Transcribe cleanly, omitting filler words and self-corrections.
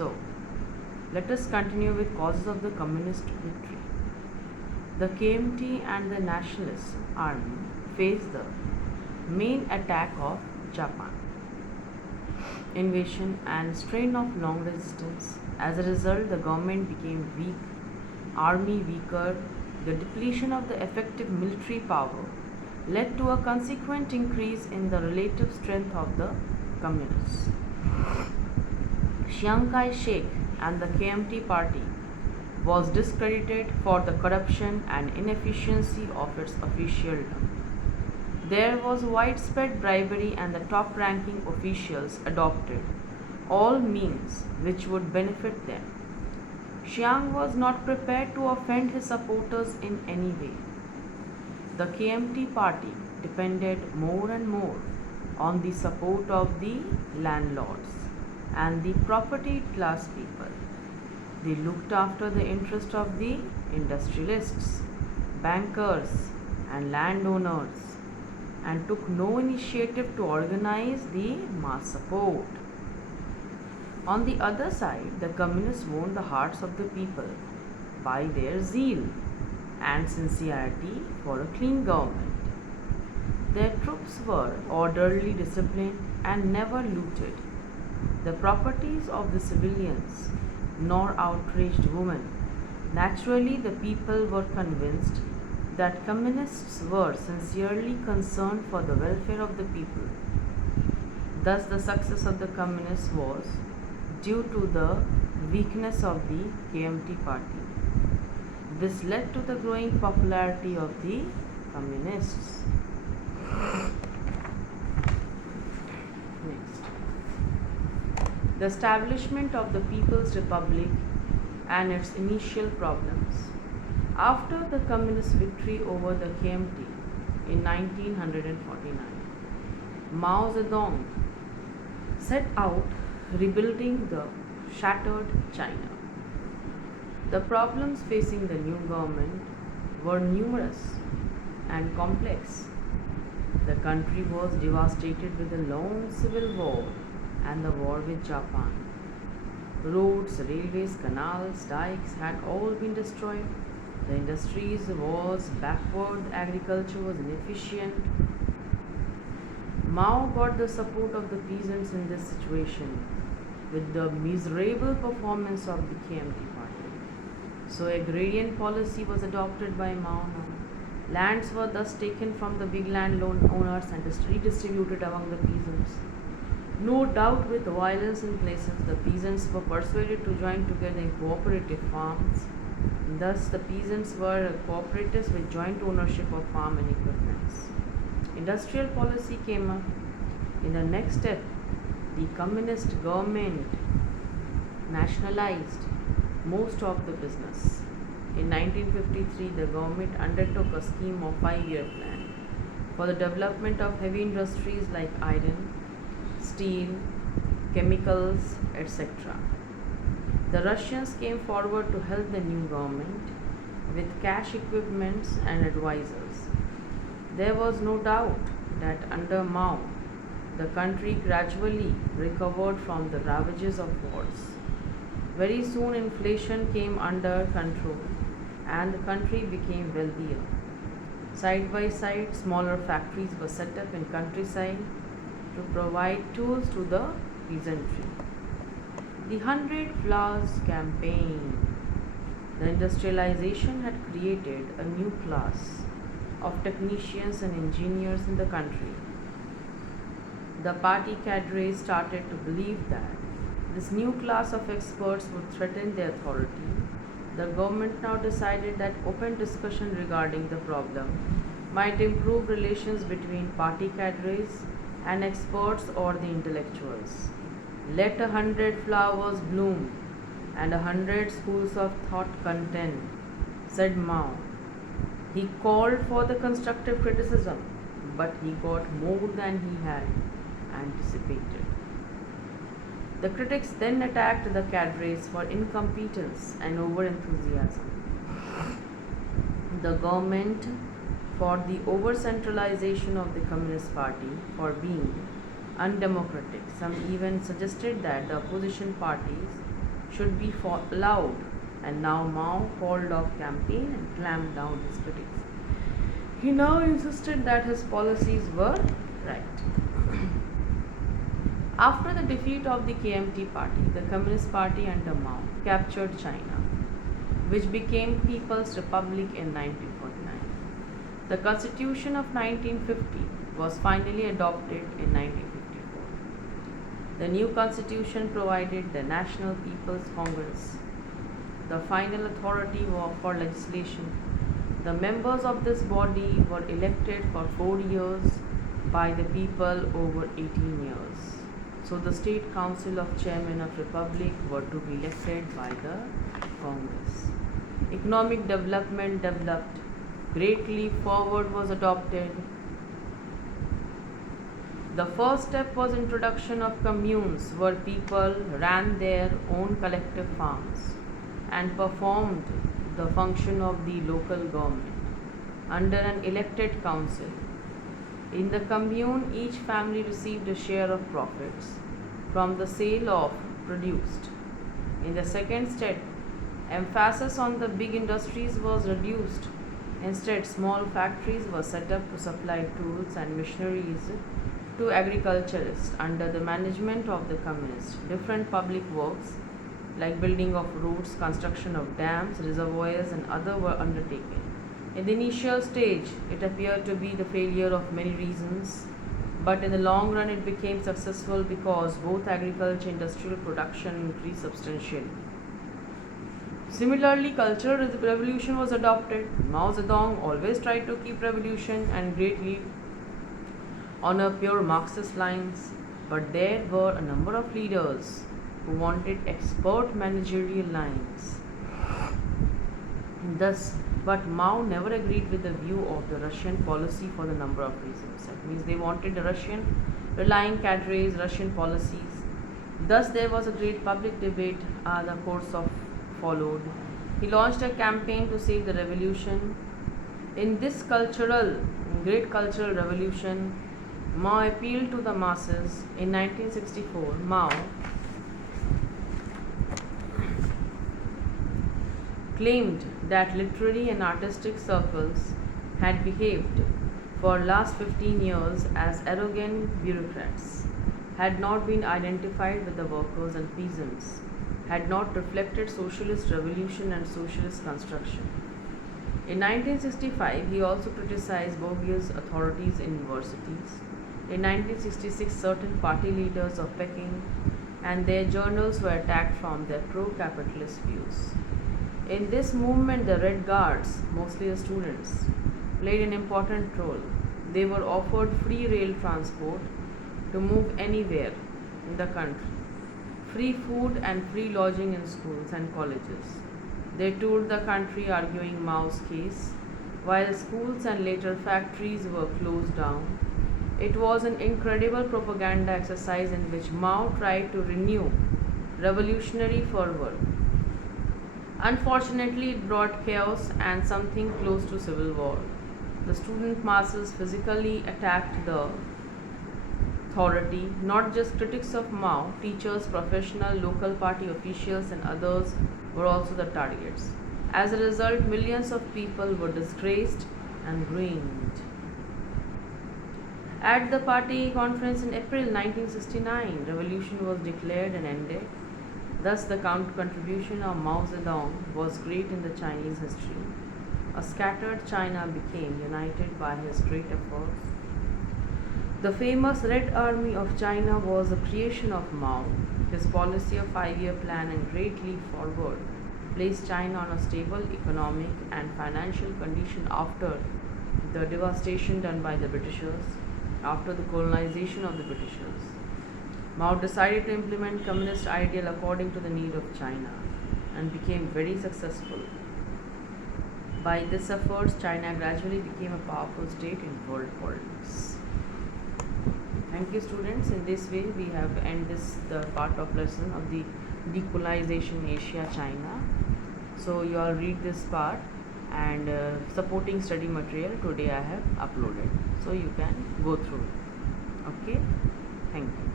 So, let us continue with causes of the communist victory. The KMT and the Nationalist Army faced the main attack of Japan, invasion and strain of long resistance. As a result, the government became weak, army weaker. The depletion of the effective military power led to a consequent increase in the relative strength of the communists. Chiang Kai-shek and the KMT party was discredited for the corruption and inefficiency of its officialdom. There was widespread bribery, and the top-ranking officials adopted all means which would benefit them. Chiang was not prepared to offend his supporters in any way. The KMT party depended more and more on the support of the landlords and the propertied class people. They looked after the interest of the industrialists, bankers, and landowners, and took no initiative to organize the mass support. On the other side, the communists won the hearts of the people by their zeal and sincerity for a clean government. Their troops were orderly, disciplined, and never looted the properties of the civilians nor outraged women. Naturally, the people were convinced that communists were sincerely concerned for the welfare of the people. Thus, the success of the communists was due to the weakness of the KMT party. This led to the growing popularity of the communists. Next, the establishment of the People's Republic and its initial problems. After the communist victory over the KMT in 1949, Mao Zedong set out rebuilding the shattered China. The problems facing the new government were numerous and complex. The country was devastated with a long civil war and the war with Japan. Roads, railways, canals, dikes had all been destroyed. The industries was backward, agriculture was inefficient. Mao got the support of the peasants in this situation with the miserable performance of the KMT party. So agrarian policy was adopted by Mao now. Lands were thus taken from the big landowners and redistributed among the peasants. No doubt, with violence in places, the peasants were persuaded to join together in cooperative farms. Thus, the peasants were cooperatives with joint ownership of farm and equipments. Industrial policy came up. In the next step, the communist government nationalized most of the business. In 1953, the government undertook a scheme of 5-year plan for the development of heavy industries like iron, steel, chemicals, etc. The Russians came forward to help the new government with cash equipments and advisors. There was no doubt that under Mao, the country gradually recovered from the ravages of wars. Very soon, inflation came under control and the country became wealthier. Side by side, smaller factories were set up in countryside to provide tools to the peasantry. The 100 Flowers campaign. The industrialization had created a new class of technicians and engineers in the country. The party cadres started to believe that this new class of experts would threaten their authority. The government now decided that open discussion regarding the problem might improve relations between party cadres and experts or the intellectuals. Let 100 flowers bloom and 100 schools of thought contend, said Mao. He called for the constructive criticism, but he got more than he had anticipated. The critics then attacked the cadres for incompetence and over-enthusiasm. The government for the over-centralization of the Communist Party for being undemocratic. Some even suggested that the opposition parties should be allowed, and now Mao called off campaign and clamped down his critics. He now insisted that his policies were right. After the defeat of the KMT party, the Communist Party under Mao captured China, which became People's Republic in 1949. The Constitution of 1950 was finally adopted in 1954. The new Constitution provided the National People's Congress the final authority for legislation. The members of this body were elected for 4 years by the people over 18 years. So the State Council of Chairmen of Republic were to be elected by the Congress. Economic development developed. Great leap forward was adopted. The first step was introduction of communes, where people ran their own collective farms and performed the function of the local government under an elected council. In the commune, each family received a share of profits from the sale of produced. In the second step, emphasis on the big industries was reduced. Instead, small factories were set up to supply tools and machineries to agriculturists under the management of the communists. Different public works like building of roads, construction of dams, reservoirs and other were undertaken. In the initial stage, it appeared to be the failure of many reasons, but in the long run it became successful because both agriculture and industrial production increased substantially. Similarly, cultural revolution was adopted. Mao Zedong always tried to keep revolution and greatly on a pure Marxist lines, but there were a number of leaders who wanted expert managerial lines. But Mao never agreed with the view of the Russian policy for the number of reasons. That means they wanted the Russian relying cadres, Russian policies. Thus there was a great public debate. The course of followed. He launched a campaign to save the revolution. In this great cultural revolution, Mao appealed to the masses. In 1964, Mao claimed that literary and artistic circles had behaved for last 15 years as arrogant bureaucrats, had not been identified with the workers and peasants, had not reflected socialist revolution and socialist construction. In 1965, he also criticized bourgeois authorities in universities. In 1966, certain party leaders of Peking and their journals were attacked from their pro-capitalist views. In this movement, the Red Guards, mostly the students, played an important role. They were offered free rail transport to move anywhere in the country, free food and free lodging in schools and colleges. They toured the country arguing Mao's case, while schools and later factories were closed down. It was an incredible propaganda exercise in which Mao tried to renew revolutionary fervor. Unfortunately, it brought chaos and something close to civil war. The student masses physically attacked the authority. Not just critics of Mao, teachers, professional, local party officials and others were also the targets. As a result, millions of people were disgraced and ruined. At the party conference in April 1969, revolution was declared and ended. Thus, the contribution of Mao Zedong was great in the Chinese history. A scattered China became united by his great efforts. The famous Red Army of China was the creation of Mao. His policy of 5-year plan and great leap forward placed China on a stable economic and financial condition after the devastation done by the Britishers, after the colonization of the Britishers. Mao decided to implement communist ideal according to the need of China and became very successful. By this efforts, China gradually became a powerful state in world politics. Thank you, students. In this way, we have ended the part of lesson of the decolonization Asia China. So you all read this part and supporting study material today I have uploaded. So you can go through it. Okay. Thank you.